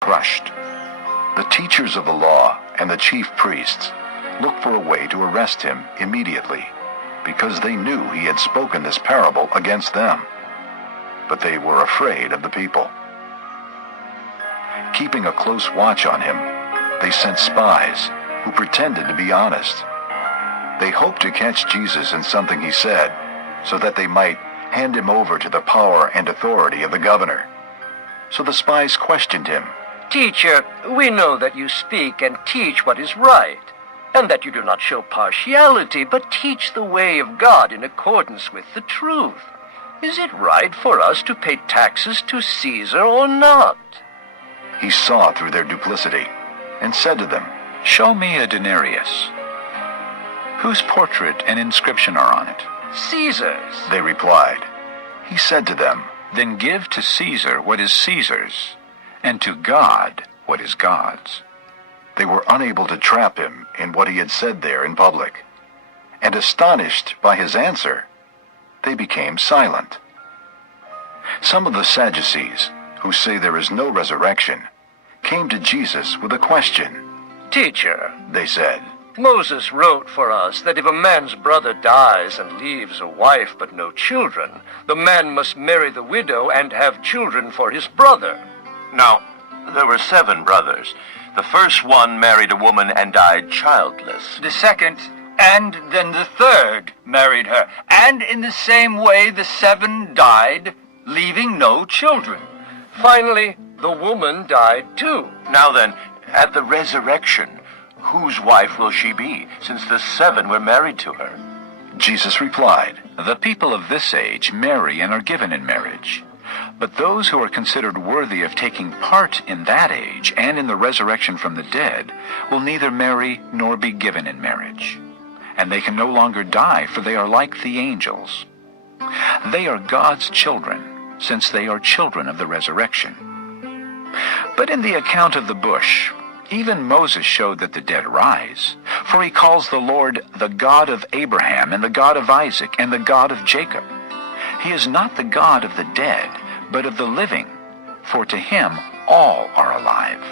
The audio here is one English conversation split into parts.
crushed. The teachers of the law and the chief priests looked for a way to arrest him immediately, because they knew he had spoken this parable against them. But they were afraid of the people. Keeping a close watch on him, they sent spies who pretended to be honest. They hoped to catch Jesus in something he said, so that they might hand him over to the power and authority of the governor. So the spies questioned him. "Teacher, we know that you speak and teach what is right, and that you do not show partiality, but teach the way of God in accordance with the truth. Is it right for us to pay taxes to Caesar or not?" He saw through their duplicity and said to them, "Show me a denarius. Whose portrait and inscription are on it?" "Caesar's," they replied. He said to them, "Then give to Caesar what is Caesar's, and to God what is God's." They were unable to trap him in what he had said there in public, and astonished by his answer, they became silent. Some of the Sadducees, who say there is no resurrection, came to Jesus with a question. "Teacher," they said, "Moses wrote for us that if a man's brother dies and leaves a wife but no children, the man must marry the widow and have children for his brother." Now, there were 7 brothers. The first one married a woman and died childless. The second, and then the third, married her. And in the same way the 7 died, leaving no children. Finally, the woman died too. Now then, at the resurrection, whose wife will she be, since the 7 were married to her? Jesus replied, "The people of this age marry and are given in marriage. But those who are considered worthy of taking part in that age and in the resurrection from the dead will neither marry nor be given in marriage. And they can no longer die, for they are like the angels. They are God's children, since they are children of the resurrection. But in the account of the bush, even Moses showed that the dead rise, for he calls the Lord the God of Abraham and the God of Isaac and the God of Jacob. He is not the God of the dead, but of the living, for to him all are alive."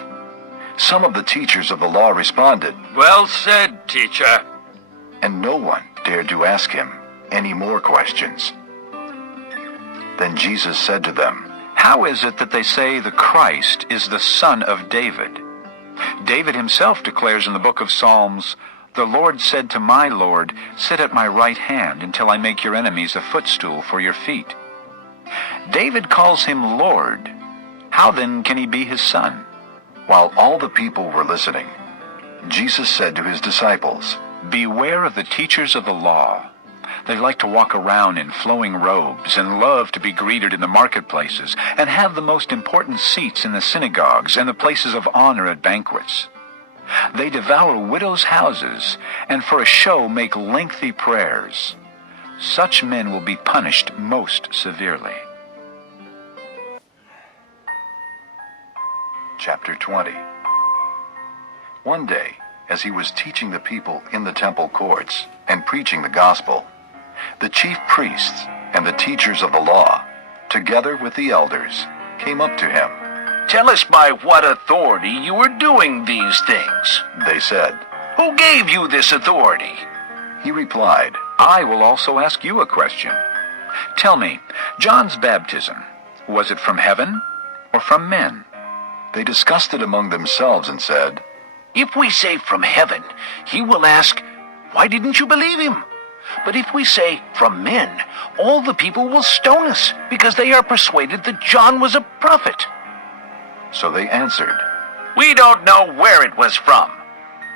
Some of the teachers of the law responded, "Well said, teacher." and no one dared to ask him any more questions. Then Jesus said to them, "How is it that they say the Christ is the son of David? David himself declares in the book of Psalms, 'The Lord said to my Lord, sit at my right hand until I make your enemies a footstool for your feet.' David calls him Lord. How then can he be his son?" While all the people were listening, Jesus said to his disciples, "Beware of the teachers of the law. They like to walk around in flowing robes and love to be greeted in the marketplaces and have the most important seats in the synagogues and the places of honor at banquets. They devour widows' houses and for a show make lengthy prayers. Such men will be punished most severely." Chapter 20. One day, as he was teaching the people in the temple courts and preaching the gospel, the chief priests and the teachers of the law, together with the elders, came up to him. "Tell us by what authority you are doing these things," they said. "Who gave you this authority?" He replied, "I will also ask you a question. Tell me, John's baptism, was it from heaven or from men?" They discussed it among themselves and said, "If we say from heaven, he will ask, 'Why didn't you believe him?' But if we say from men, all the people will stone us, because they are persuaded that John was a prophet." So they answered. "We don't know where it was from."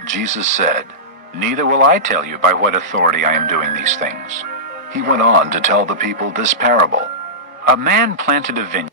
Jesus said, "Neither will I tell you by what authority I am doing these things." He went on to tell the people this parable. A man planted a vineyard